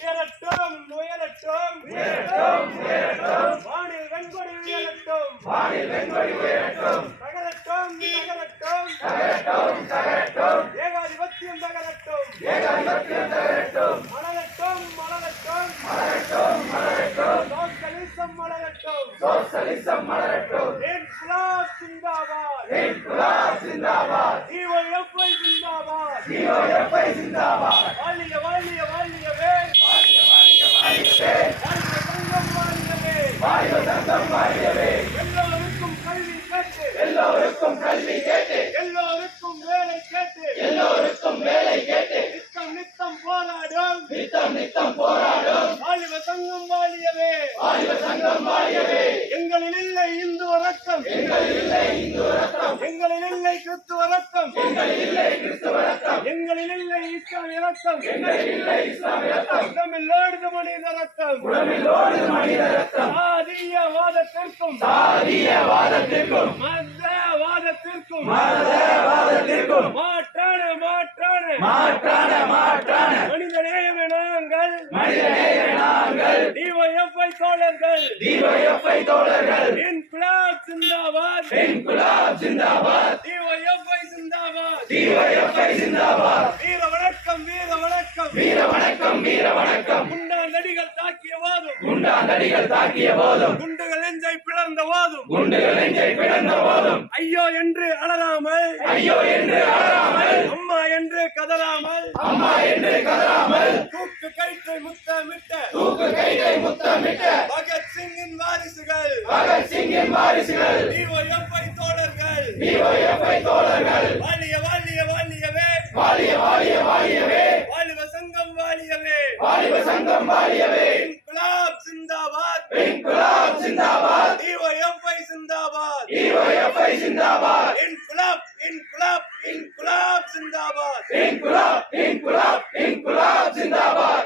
உயரட்டும் உயரட்டும். உயரட்டும் உயரட்டும். வானில் வெண்கொடி உயரட்டும். வானில் வெண்கொடி உயரட்டும். தகரட்டும் தகரட்டும். தகரட்டும் தகரட்டும். ஏகாதிபத்தியம் தகரட்டும். ஏகாதிபத்தியம் தகரட்டும். மலரட்டும் மலரட்டும். மலரட்டும் மலரட்டும். சோசலிசம் மலரட்டும். சோசலிசம் மலரட்டும். இன்குலாப் சிந்தாபாத். இன்குலாப் சிந்தாபாத். டிஒய்எஃப்ஐ சிந்தாபாத். டிஒய்எஃப்ஐ சிந்தாபாத். வாழிய வாழிய வாழியவே வாழிய வாழிய வாழியவே சங்கம் வாழியவே வாழிய சங்கம் வாழியவே எல்லோருக்கும் கல்வி கேட்டு. எல்லோருக்கும் கல்வி கேட்டு. எல்லோருக்கும் வேலை கேட்டு. எல்லோருக்கும் வேலை கேட்டு. நித்தம் நித்தம் போராடும். நித்தம் நித்தம் போராடும். வாலிப சங்கம் வாழியவே வாலிப சங்கம் வாழியவே எங்களில் இல்லை இந்து ரத்தம் எங்களில் இல்லை இந்து ரத்தம் எங்களில் இல்லை கிறிஸ்துவ ரத்தம் எங்களில் இல்லை கிறிஸ்துவ ரத்தம் எங்களில் இல்லை இஸ்லாமிய ரத்தம் எங்களில் இல்லை இஸ்லாமிய ரத்தம் தமிழோடு மனித ரத்தம். தமிழோடு மனித ரத்தம். சாதிய வாதத்திற்கும் சாதிய வாதத்திற்கும் மத வாதத்திற்கும் மத வாதத்திற்கும் மாற்றான மாற்றான மாற்றான மாற்றான மனிதநேயமே நாங்கள் மனிதநேயமே நாங்கள் டிஒய்எஃப்ஐ தோழர்கள் டிஒய்எஃப்ஐ தோழர்கள் இன்குலாப் சிந்தாபாத் இன்குலாப் சிந்தாபாத் டிஒய்எஃப்ஐ சிந்தாபாத் டிஒய்எஃப்ஐ சிந்தாபாத் வீர வணக்கம் வீர வணக்கம் வீர வணக்கம் வீர வணக்கம் குண்டாந்தடிகள் தாக்கிய போதும் குண்டாந்தடிகள் தாக்கிய போதும் குண்டுகள் நெஞ்சை பிளர்ந்த போதும் குண்டுகள் நெஞ்சை பிளர்ந்த போதும் ஐயோ என்று அழலாமல் ஐயோ என்று அழலாமல் அம்மா என்று கதறாமல். அம்மா என்று கதறாமல். தூக்கு கைத்தை முத்தமிட்ட. தூக்கு கைத்தை முத்தமிட்ட. பகத் சிங்கின் வாரிசுகள். பகத் சிங்கின் வாரிசுகள். தோழர்கள். தோழர்கள் வாழிய வாழிய வாழியவே வாழிய வாழிய வாழியவே வாலிப சங்கம் வாழியவே வாலிப சங்கம் வாழியவே இன்குலாப் சிந்தாபாத். இன்குலாப் சிந்தாபாத். டிஒய்எஃப்ஐ சிந்தாபாத். டிஒய்எஃப்ஐ சிந்தாபாத். இன்குலாப் இன்குலாப் இன்குலாப் சிந்தாபாத். இன்குலாப் இன்குலாப் இன்குலாப் சிந்தாபாத்.